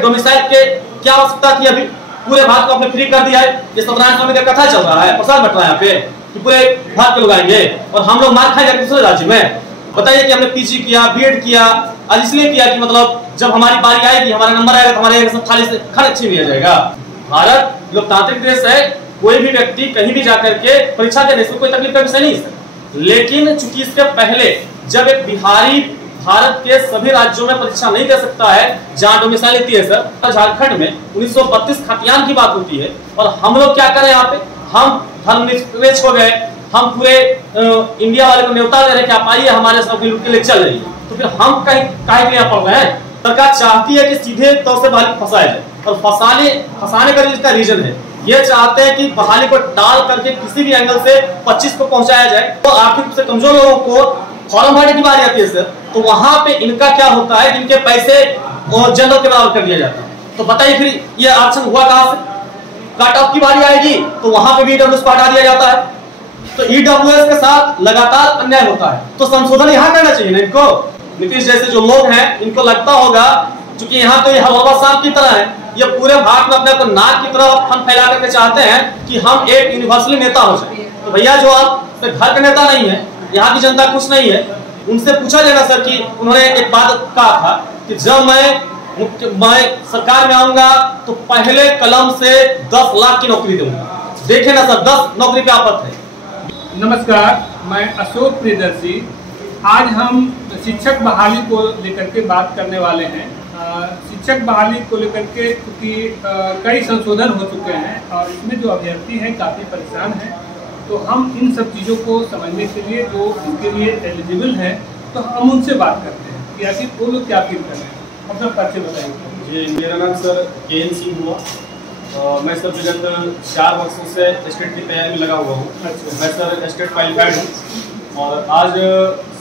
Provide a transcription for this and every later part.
Domicile के क्या आवश्यकता थी? अभी पूरे भारत को आपने फ्री कर दिया है। ये सत्यनारायण स्वामी का कथा चल रहा है, प्रसाद बट रहा है यहाँ पे कि पूरे भारत के लोग आएंगे और हम लोग मार खाएंगे दूसरे राज्य में। बताइए कि हमने पीजी किया, बीएड किया, आज इसलिए किया कि मतलब जब हमारी बारी आएगी, हमारा नंबर आएगा तो हमारे सब थाली से खाना छीन लिया जाएगा। भारत लोकतांत्रिक देश है, कोई भी व्यक्ति कहीं भी जाकर के परीक्षा देने से कोई तकलीफ का विषय नहीं है। लेकिन चूंकि इसके पहले जब एक बिहारी भारत के सभी राज्यों में परीक्षा नहीं दे सकता है जहां डोमिसाइल नीति है सर, झारखंड में 1932 खतियान की बात होती है और हम लोग क्या करें यहाँ पे? हम धर्मनिरपेक्ष हो गए, हम पूरे इंडिया वाले को न्योता दे रहे कि आप आइए हमारे सब के लिए चल रही है। तो फिर हम कहीं यहाँ पढ़ रहे हैं? सरकार चाहती है कि सीधे तौर से बहाली फंसाया जाए और फंसाने का इसका रीजन है, ये चाहते हैं कि बहाली को टाल करके किसी भी एंगल से 25 को पहुंचाया जाए। तो आर्थिक रूप से कमजोर लोगों को फॉर्म भरने की बारी आती है सर, तो वहां पे इनका क्या होता है, इनके पैसे और जनरल के बराबर कर दिया जाता है। तो बताइए फिर ये आरक्षण हुआ कहां से? कट ऑफ की बारी आएगी तो वहां पे भी ईडब्ल्यूएस को हटा दिया जाता है। तो ईडब्ल्यूएस के साथ लगातार अन्याय होता है, तो संशोधन यहाँ करना चाहिए ना इनको। नीतीश जैसे जो लोग हैं इनको लगता होगा क्योंकि यहाँ तो ये हवा सांप की तरह है, ये पूरे भारत में अपने को नाक की तरह फन फैला करके चाहते हैं कि हम एक यूनिवर्सल नेता हो जाए। तो भैया जो आप घर के नेता नहीं है, यहाँ की जनता खुश नहीं है, उनसे पूछा जाएगा सर कि उन्होंने एक बात कहा था कि जब मैं सरकार में आऊंगा तो पहले कलम से 10 लाख की नौकरी दूंगा। देखे ना सर, 10 नौकरी पे आफत है। नमस्कार, मैं अशोक प्रियदर्शी। आज हम शिक्षक बहाली को लेकर के बात करने वाले हैं। शिक्षक बहाली को लेकर के क्योंकि कई संशोधन हो चुके हैं और इसमें जो अभ्यर्थी हैं काफ़ी परेशान हैं, तो हम इन सब चीज़ों को समझने के लिए जो इसके लिए एलिजिबल हैं तो हम उनसे बात करते हैं कि आखिर वो लोग क्या फील कर रहे हैं। अपना परिचय बताइए। जी, मेरा नाम सर केएन सिंह हुआ। मैं सर विगत 4 वर्षों से स्टेट की तैयारी में लगा हुआ हूँ। मैं सर स्टेट क्वालिफाइड हूँ और आज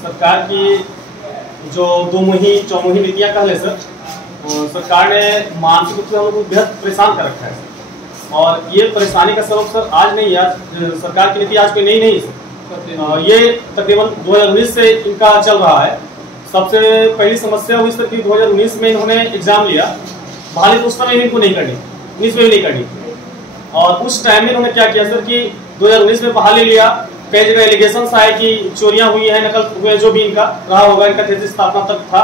सरकार की जो 2 मुही 4 मुही नीतियाँ कह ले सर, सरकार ने मानसिक रूप से हम लोग को बेहद परेशान कर रखा है और ये परेशानी का सबब सर आज नहीं, आज सरकार की नीति आज कोई नई नहीं सर, ये तकरीबन 2019 से इनका चल रहा है। सबसे पहली समस्या हुई सर कि 2019 में इन्होंने एग्जाम लिया, बहाली तो उस समय इनको नहीं करनी, 19 में भी नहीं करनी, और उस टाइम में इन्होंने क्या किया सर कि 2019 में बहाली लिया, कई जगह एलिगेशंस आए कि चोरियां हुई है, नकल हुए, जो भी इनका रहा होगा, इनका थीसिस स्थापना तक था,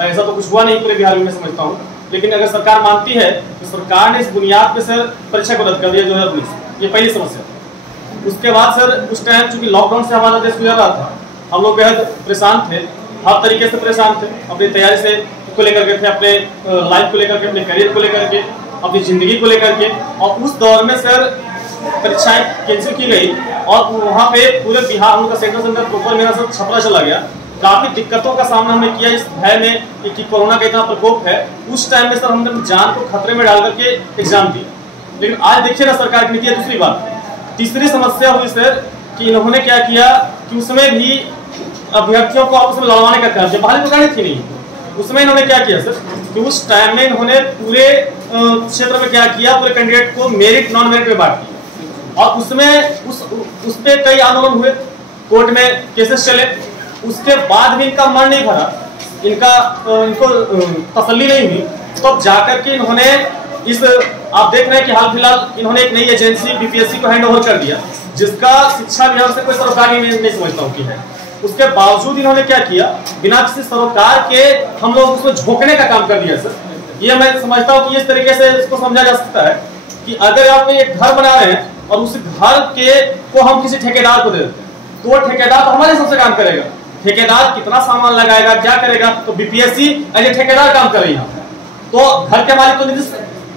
ऐसा तो कुछ हुआ नहीं पूरे बिहार में, मैं समझता हूँ। लेकिन अगर सरकार मानती है तो सरकार ने इस बुनियाद पे सर परीक्षा को रद्द कर दिया 2019। ये पहली समस्या। उसके बाद सर उस टाइम चूंकि लॉकडाउन से हमारा देश गुजर रहा था, हम लोग बेहद परेशान थे, हर तरीके से परेशान थे, अपनी तैयारी से को लेकर के थे, अपने लाइफ को लेकर के, अपने करियर को लेकर के, अपनी जिंदगी को लेकर के। और उस दौर में सर परीक्षाएं कैंसिल की गई और वहाँ पे पूरे बिहार हम लोग का सेंटर प्रॉपर मेरा सर छपरा चला गया। काफी दिक्कतों का सामना हमने किया इस भय में कि कोरोना का इतना प्रकोप है। उस टाइम में सर हमने जान को खतरे में डाल करके एग्जाम दिया। लेकिन आज देखिए ना सरकार की नीति है। दूसरी बात, तीसरी समस्या हुई सर कि इन्होंने क्या किया कि उसमें भी अभ्यर्थियों को आपस में लड़वाने का काम, जब बहाली पकड़नी थी नहीं, उसमें इन्होंने क्या किया सर कि उस टाइम में इन्होंने पूरे क्षेत्र में क्या किया, पूरे कैंडिडेट को मेरिट नॉन मेरिट में बांट दिया और उसमें उस पे कई आंदोलन हुए, कोर्ट में केसेस चले। उसके बाद भी इनका मन नहीं भरा, इनको तसल्ली नहीं हुई, तो जाकर के इन्होंने इस आप देख रहे हैं कि हाल फिलहाल इन्होंने एक नई एजेंसी बीपीएससी को हैंड ओवर कर दिया, जिसका शिक्षा विभाग से कोई सरोकार नहीं समझता हूँ कि है। उसके बावजूद इन्होंने क्या किया, बिना किसी सरोकार के हम लोग उसको झोंकने का काम कर दिया सर। ये मैं समझता हूँ कि इस तरीके से इसको समझा जा सकता है कि अगर आप एक घर बना रहे हैं और उस घर को हम किसी ठेकेदार को दे देते हैं, तो वो ठेकेदार तो हमारे सबसे काम करेगा। ठेकेदार कितना सामान लगाएगा, क्या करेगा, तो बीपीएससी एज ए ठेकेदार काम कर रही है। तो घर के मालिक तो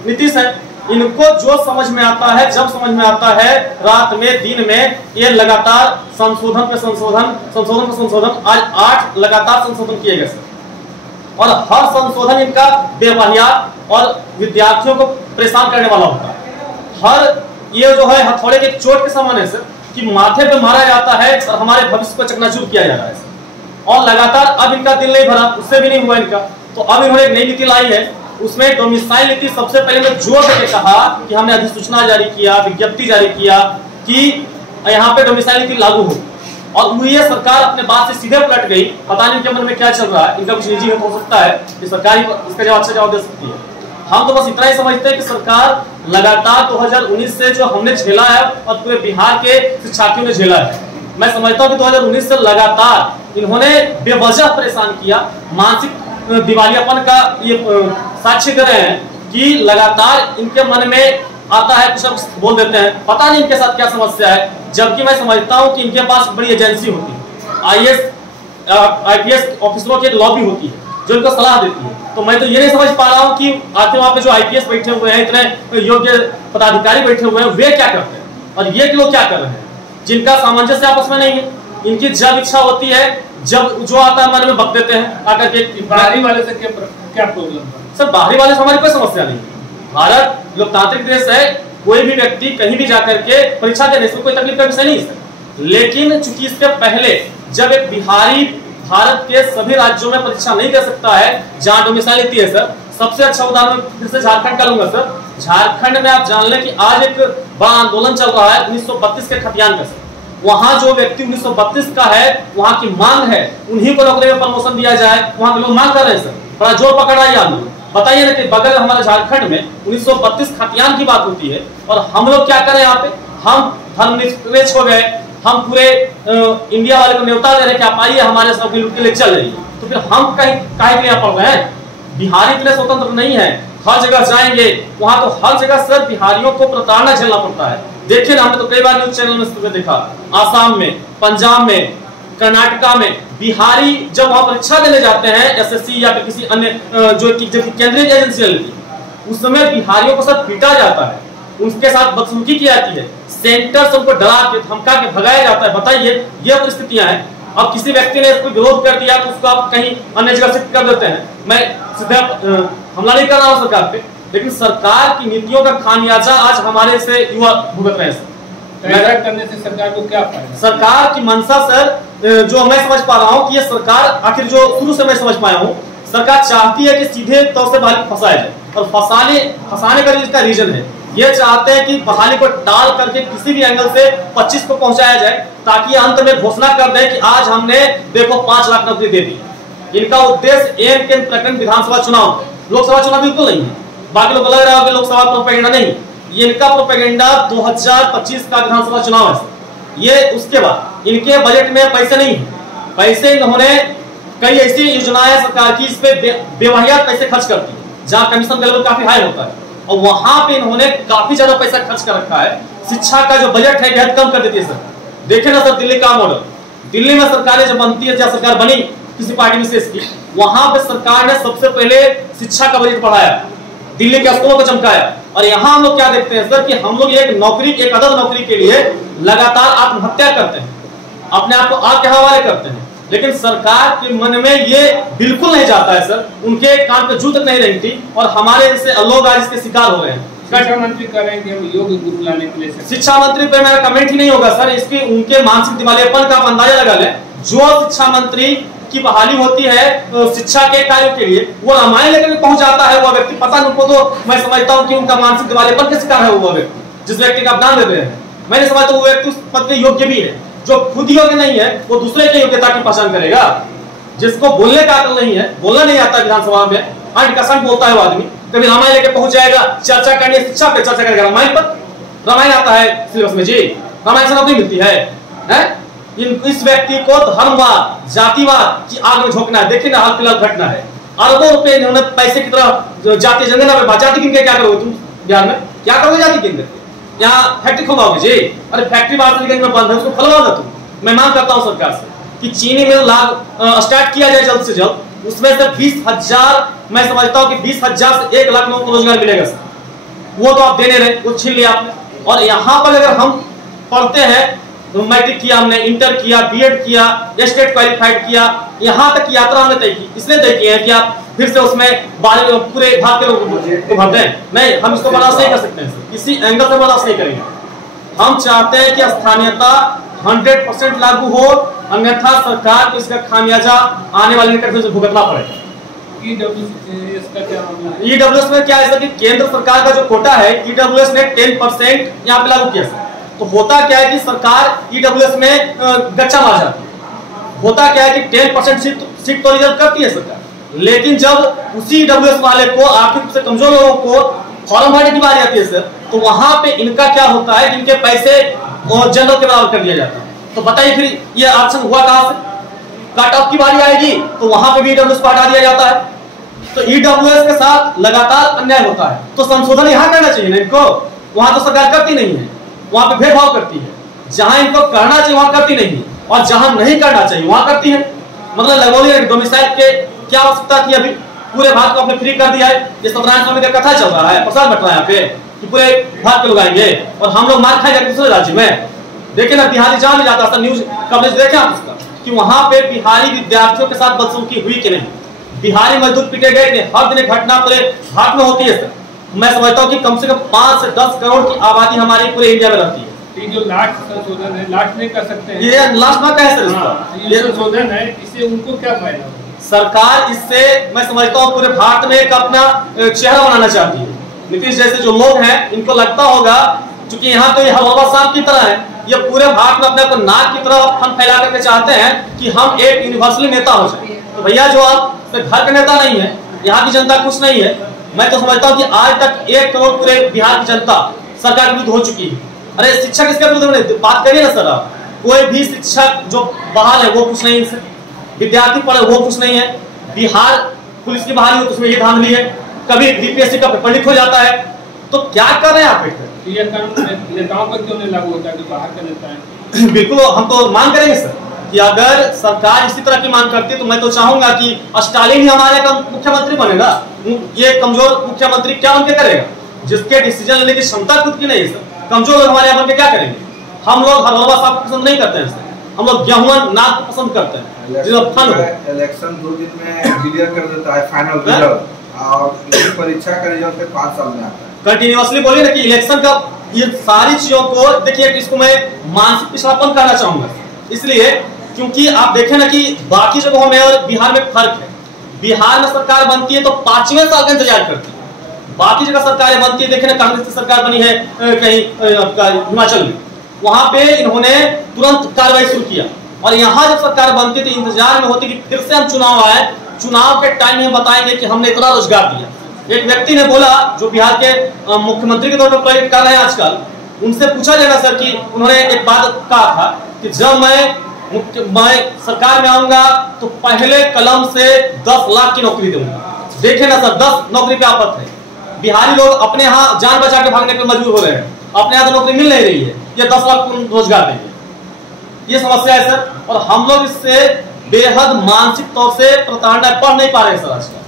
नीतीश है। इनको जो समझ में आता है, जब समझ में आता है, रात में दिन में ये लगातार संशोधन पे संशोधन, आज 8 लगातार संशोधन किए गए और हर संशोधन इनका बेवहियात और विद्यार्थियों को परेशान करने वाला होता है। हर ये जो है हथौड़े के चोट के समान है सर कि माथे पे मारा जाता है और हमारे भविष्य को चकनाचूर किया जा रहा है और लगातार अब इनका दिल नहीं भरा, उससे भी नहीं हुआ इनका। तो अब इन्होंने एक नई नीति लाई है, उसमें डोमिसाइल नीति सबसे पहले जोर देकर कहा कि हमने अधिसूचना जारी किया, विज्ञप्ति जारी किया कि यहाँ पे डोमिसाइल नीति लागू हो, और ये सरकार अपने बात से सीधे पलट गई। पता नहीं इनके मन में क्या चल रहा है, इनका कुछ निजी हो सकता है कि सरकार इसका जवाब अच्छा जवाब दे सकती है। हम तो बस इतना ही समझते हैं कि सरकार लगातार 2019 से जो हमने झेला है और पूरे बिहार के शिक्षार्थियों ने झेला है, मैं समझता हूं कि 2019 से लगातार इन्होंने बेवजह परेशान किया, मानसिक दिवालियापन का ये साक्ष्य दे रहे हैं कि लगातार इनके मन में आता है कुछ बोल देते हैं, पता नहीं इनके साथ क्या समस्या है। जबकि मैं समझता हूं कि इनके पास बड़ी एजेंसी होती है, IPS ऑफिसरों की एक लॉबी होती है जो इनको सलाह देती है। तो मैं तो ये नहीं समझ पा रहा हूं कि आखिर वहां पे जो IPS बैठे हुए हैं, इतने योग्य पदाधिकारी बैठे हुए हैं, वे क्या करते हैं और ये लोग क्या कर रहे हैं जिनका सामंजस्य आपस में नहीं है। इनकी जब इच्छा होती है, जब जो आता है मन में बक देते हैं आकर के। बाहरी वाले से क्या प्रॉब्लम है सर? बाहरी वाले से हमारी कोई समस्या नहीं है। भारत लोकतांत्रिक देश है, कोई भी व्यक्ति कहीं भी जाकर के परीक्षा देने से कोई तकलीफ का विषय नहीं है। लेकिन चूंकि इसके पहले जब एक बिहारी भारत के सभी राज्यों में परीक्षा नहीं दे सकता है जहां डोमिसाइल लेती है सर, सबसे अच्छा उदाहरण फिर से झारखंड का लूंगा सर। झारखंड में आप जान लें कि आज एक बड़ा आंदोलन चल रहा है 1932 के खतियान का सर। वहां जो व्यक्ति 1932 का है, वहां की मांग है उन्हीं को नौकरी में प्रमोशन दिया जाए, वहां के लोग मांग कर रहे हैं सर। बड़ा जोर पकड़ा है आंदोलन। बताइए ना कि बगल हमारे झारखंड में 1932 खतियान की बात होती है और हम लोग क्या करें यहाँ पे? हम धर्मनिरपेक्ष हो गए, हम पूरे इंडिया वाले को न्योता दे रहे हैं कि आप आइए हमारे साथ लूट के लिए चल रही है। तो फिर हम कहीं काहे के लिए पड़ रहे हैं? बिहारी इतने स्वतंत्र नहीं है, हर जगह जाएंगे वहां तो हर जगह सर बिहारियों को प्रताड़ना झेलना पड़ता है। देखिए ना, हमने तो कई बार न्यूज चैनल में देखा, आसाम में, पंजाब में, कर्नाटका में बिहारी जब वहां परीक्षा देने जाते हैं SSC या फिर किसी अन्य जो केंद्रीय एजेंसी है, उस समय बिहारियों को सर पीटा जाता है, उनके साथ बदसलूकी की जाती है, सेंटर से उनको डरा के धमका के भगाया जाता है। बताइए ये परिस्थितियां हैं। अब किसी व्यक्ति ने इसको विरोध कर दिया तो उसको आप कहीं अन्य जगह शिफ्ट कर देते हैं। मैं सीधा हमला नहीं कर रहा हूं सरकार पे, लेकिन सरकार की नीतियों का खामियाजा आज हमारे से युवा भुगत रहे हैं। ऐसा करने से सरकार को क्या फायदा? सरकार की मंशा सर जो मैं समझ पा रहा हूं कि ये सरकार आखिर जो शुरू से मैं समझ पाया हूं, सरकार चाहती है कि सीधे तौर से बहाली को फंसाया जाए और फंसाने का इसका रीजन है, ये चाहते हैं कि बहाली को टाल करके किसी भी एंगल से 25 को पहुंचाया जाए ताकि अंत में घोषणा कर दें कि आज हमने देखो 5 लाख नौकरी दे दी। इनका उद्देश्य एम के प्रकरण विधानसभा चुनाव, लोकसभा चुनाव बिल्कुल नहीं है। बाकी लोग लग रहा है कि लोकसभा प्रोपेगेंडा नहीं, इनका प्रोपेगेंडा 2025 का विधानसभा चुनाव है। ये उसके बाद इनके बजट में पैसे नहीं है, पैसे इन्होंने कई ऐसी योजनाएं सरकार की इस पे बेवहियात पैसे खर्च करती है जहां कमीशन का लेवल काफी हाई होता है और वहां पे इन्होंने काफी ज्यादा पैसा खर्च कर रखा है। शिक्षा का जो बजट है बेहद कम कर देती है सर। देखे ना सर दिल्ली का मॉडल, दिल्ली में सरकारें जब बनती है, जब सरकार बनी किसी पार्टी विशेष की, वहां पे सरकार ने सबसे पहले शिक्षा का बजट बढ़ाया, दिल्ली के स्कूलों को चमकाया। और यहाँ हम लोग क्या देखते हैं सर कि हम लोग एक अदद नौकरी के लिए लगातार आत्महत्या करते हैं, अपने आप को आग के हवाले करते हैं, लेकिन सरकार के मन में ये बिल्कुल नहीं जाता है सर। उनके कान पे जू तक नहीं रही थी और हमारे जैसे लोग आज इसके शिकार हो रहे हैं। शिक्षा मंत्री कह रहे हैं कि हम योग्य गुरु लाने के लिए, शिक्षा मंत्री पे मेरा कमेंट ही नहीं होगा सर। इसकी उनके मानसिक दिवालियापन का आप अंदाजा लगा लें। जो शिक्षा मंत्री की बहाली होती है शिक्षा के कार्यों के लिए, वो रामायण लेकर पहुंच जाता है वो व्यक्ति, पता नहीं उनको, तो मैं समझता हूँ कि उनका मानसिक दिवालियापन के शिकार है वो व्यक्ति, जिस व्यक्ति का आप नाम ले रहे हैं। मैं नहीं समझता वो व्यक्ति उस पद के योग्य भी है। जो खुद योग्य नहीं है वो दूसरे की योग्यता की पहचान करेगा। जिसको बोलने का अकल नहीं है, बोलना नहीं आता विधानसभा में, अंड कसम बोलता है वो आदमी, कभी रामायण लेके पहुंच जाएगा, चर्चा करनी है शिक्षा पे, चर्चा करेगा रामायण पर। रामायण आता है सिलेबस में जी, रामायण से नौकरी मिलती है? इस व्यक्ति को धर्मवाद, जातिवाद की आग में झोंकना है। देखिए ना हाल फिलहाल घटना है, अरबों रुपए इन्होंने पैसे की तरह जाति जनगणना में, जाति गिन के क्या करोगे तुम बिहार में? क्या करोगे जाति गिन करके? यहाँ फैक्ट्री खोलोगे जी? अरे फैक्ट्री बाहर में बंद है, उसको खोलवाओ ना तुम। मैं मांग करता हूँ सरकार से कि चीनी मिल स्टार्ट किया जाए जल्द से जल्द, उसमें से 20,000, मैं समझता हूँ कि 20,000 से 1 लाख लोगों को रोजगार मिलेगा सर। वो तो आप देने रहे, वो छीन लिया आपने। और यहाँ पर अगर हम पढ़ते हैं, मैट्रिक किया हमने, इंटर किया, बीएड किया, स्टेट क्वालिफाइड किया, यहाँ तक की यात्रा हमने तय की, इसलिए तय की है कि आप फिर से उसमें पूरे भारत के लोगों को भरते हैं। नहीं, हम इसको बर्दाश्त नहीं कर सकते हैं, किसी एंगल से बर्दाश्त नहीं करेंगे। हम चाहते हैं कि स्थानीयता 100% लागू हो, अन्यथा सरकार को इसका खामियाजा आने वाले निकट में भुगतना पड़ेगा। ईडब्ल्यूएस में क्या है कि केंद्र सरकार का जो कोटा है, ईडब्ल्यूएस ने 10% यहाँ पे लागू किया। तो होता क्या है कि सरकार ईडब्ल्यूएस में गच्चा मार जाती है। होता क्या है कि 10% सीट तो रिजर्व करती है सरकार, लेकिन जब उसी ईडब्ल्यूएस वाले को, आर्थिक रूप से कमजोर लोगों को फॉर्म भरने की बारी आती है सर, तो वहां पे इनका क्या होता है, इनके पैसे जनरल के बराबर कर दिया जाता है। तो बताइए फिर ये आरक्षण हुआ कहां से? कट ऑफ की बारी आएगी तो वहां पे भी ईडब्ल्यूएस को हटा दिया जाता है। तो ईडब्ल्यूएस के साथ लगातार अन्याय होता है, तो संशोधन यहां करना चाहिए ना इनको। वहां तो सरकार करती नहीं है, वहां पे भेदभाव करती है। जहां इनको करना चाहिए वहां करती नहीं है, और जहां नहीं करना चाहिए वहां करती है। मतलब लगोली डोमिसाइल के क्या आवश्यकता थी? अभी पूरे भारत को आपने फ्री कर दिया है। ये सत्यनारायण स्वामी का कथा चल रहा है, प्रसाद बट रहा है यहाँ पे कि पूरे भारत के लोग आएंगे और हम लोग मार खाएंगे दूसरे राज्य में। देखिए ना, बिहारी जान में जाता था, न्यूज कवरेज देखे आप उसका, कि वहां पे बिहारी विद्यार्थियों के साथ बदसलूकी हुई कि नहीं, बिहारी मजदूर पीटे गए कि हर दिन घटना पूरे भारत में होती है सर। मैं समझता हूँ कि कम से कम 5 से 10 करोड़ की आबादी हमारी पूरे इंडिया में रहती है। ये जो लास्ट संशोधन है, लास्ट नहीं कर सकते हैं, ये लास्ट ना कहे सर इसका, ये संशोधन है, इससे उनको क्या फायदा? सरकार इससे मैं समझता हूँ पूरे भारत में एक अपना चेहरा बनाना चाहती है। नीतीश जैसे जो लोग हैं, इनको लगता होगा क्योंकि यहाँ तो ये हवा सांप की तरह है, ये पूरे भारत में अपने नाक की तरह हम फैला करके चाहते हैं कि हम एक यूनिवर्सल नेता हो जाए। तो भैया जो आप घर का नेता नहीं है, यहाँ की जनता खुश नहीं है। मैं तो समझता हूँ कि आज तक 1 करोड़ पूरे बिहार की जनता सरकार के विरुद्ध हो चुकी है। अरे शिक्षक इसके विरुद्ध बात करिए ना सर आप, कोई भी शिक्षक जो बहाल है वो खुश नहीं है, विद्यार्थी पढ़े वो खुश नहीं है। बिहार पुलिस की बहाली हो तो उसमें ये धांधली है, कभी बीपीएससी का पेपर लीक हो जाता है। तो क्या कर रहे हैं आप? ये कानून नेताओं पर क्यों नहीं लागू होता है जो बाहर का नेता है? बिल्कुल, हम तो मांग करेंगे सर कि अगर सरकार इसी तरह की मांग करती है तो मैं तो चाहूंगा कि स्टालिन ही हमारे का मुख्यमंत्री बनेगा। ये कमजोर मुख्यमंत्री क्या बनके करेगा, जिसके डिसीजन लेने की क्षमता खुद की नहीं है सर। कमजोर लोग हमारे यहाँ बनके क्या करेंगे? हम लोग हलवा साहब को पसंद नहीं करते हैं सर, हम लोग गेहूं नाक को पसंद करते हैं। इलेक्शन 2 दिन में क्लियर कर देता है फाइनल रिजल्ट, और परीक्षा का रिजल्ट 5 साल में आता है। कंटिन्यूअसली बोलिए ना कि इलेक्शन का ये सारी चीजों को देखिए, इसको मैं मानसिक पिछड़ापन करना चाहूंगा, इसलिए क्योंकि आप देखें ना कि बाकी जगहों में और बिहार में फर्क है। बिहार में सरकार बनती है तो 5वें साल का इंतजार करती है, बाकी जगह सरकारें बनती है। देखें ना, कांग्रेस की सरकार बनी है कहीं आपका हिमाचल में, वहां पे इन्होंने तुरंत कार्रवाई शुरू किया। और यहाँ जब सरकार बनती है तो इंतजार में होती कि फिर से हम चुनाव आए, चुनाव के टाइम में बताएंगे कि हमने इतना रोजगार दिया। एक व्यक्ति ने बोला जो बिहार के मुख्यमंत्री के तौर पर प्रोजेक्ट कर रहे हैं आजकल, उनसे पूछा जाएगा सर कि उन्होंने एक बात कहा था कि जब मैं सरकार में आऊंगा तो पहले कलम से 10 लाख की नौकरी दूंगा। देखे ना सर, 10 नौकरी पे आफत है। बिहारी लोग अपने यहाँ जान बचा के भागने पर मजबूर हो रहे हैं, अपने यहाँ तो नौकरी मिल नहीं रही है, ये 10 लाख रोजगार देंगे, ये समस्या है सर। और हम लोग इससे बेहद मानसिक तौर से प्रताड़ना पढ़ नहीं पा रहे हैं सर आजकल,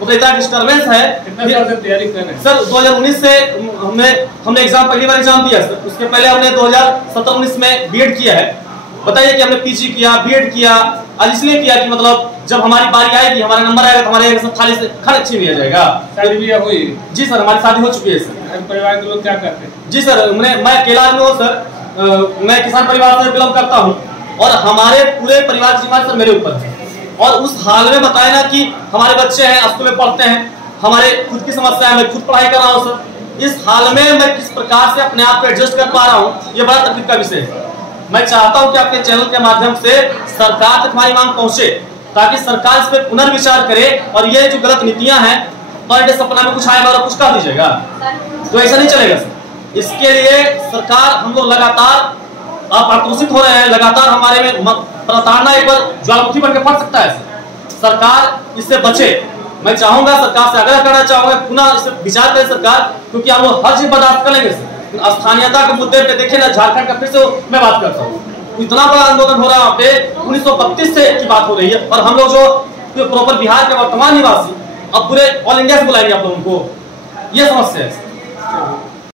तो इतना डिस्टर्बेंस है। तैयारी कर रहे हैं सर 2019 से हमने एग्जाम पहली बार एग्जाम दिया सर, उसके पहले हमने 2017-19 में बीएड किया है। बताइए कि हमने पीजी किया, बीएड किया, आज इसलिए किया कि मतलब जब हमारी बारी आएगी, हमारा नंबर आएगा तो हमारे सब थाली से खाना छीन लिया जाएगा। शादी भी हुई? जी सर, हमारी शादी हो चुकी है सर। परिवार के लोग क्या करते हैं? जी सर, मैं अकेला आदमी हूँ सर, मैं किसान परिवार से बिलोंग करता हूँ और हमारे पूरे परिवार की जिम्मेदारी सर मेरे ऊपर है। और उस हाल में बताया ना कि हमारे बच्चे हैं, स्कूल में पढ़ते हैं, हमारे खुद की समस्या है, मैं खुद पढ़ाई कर रहा हूँ सर। इस हाल में मैं किस प्रकार से अपने आप को एडजस्ट कर पा रहा हूँ, ये बड़ा तकलीफ का विषय है। मैं चाहता हूँ कि आपके चैनल के माध्यम से सरकार तक हमारी मांग पहुंचे, ताकि सरकार इस पर पुनर्विचार करे और ये जो गलत नीतियां हैं, पर डे सपना में कुछ आएगा और कुछ कह दीजिएगा, तो ऐसा नहीं चलेगा सर। इसके लिए सरकार, हम लोग लगातार आक्रोशित हो रहे हैं, लगातार हमारे में प्रताड़ना एक बार ज्वालामुखी बनकर फट सकता है सर। सरकार इससे बचे। मैं चाहूंगा, सरकार से आग्रह करना चाहूंगा, पुनः इस विचार करें सरकार, क्योंकि हम लोग हर चीज बर्दाश्त कर लेंगे सर। स्थानीयता के मुद्दे पे देखे ना, झारखंड का फिर से मैं बात करता हूँ, इतना बड़ा आंदोलन हो रहा है वहाँ पे, 1932 से की बात हो रही है, और हम लोग जो प्रॉपर बिहार के वर्तमान निवासी अब पूरे ऑल इंडिया से बुलाएंगे आप लोगों को, ये समस्या है।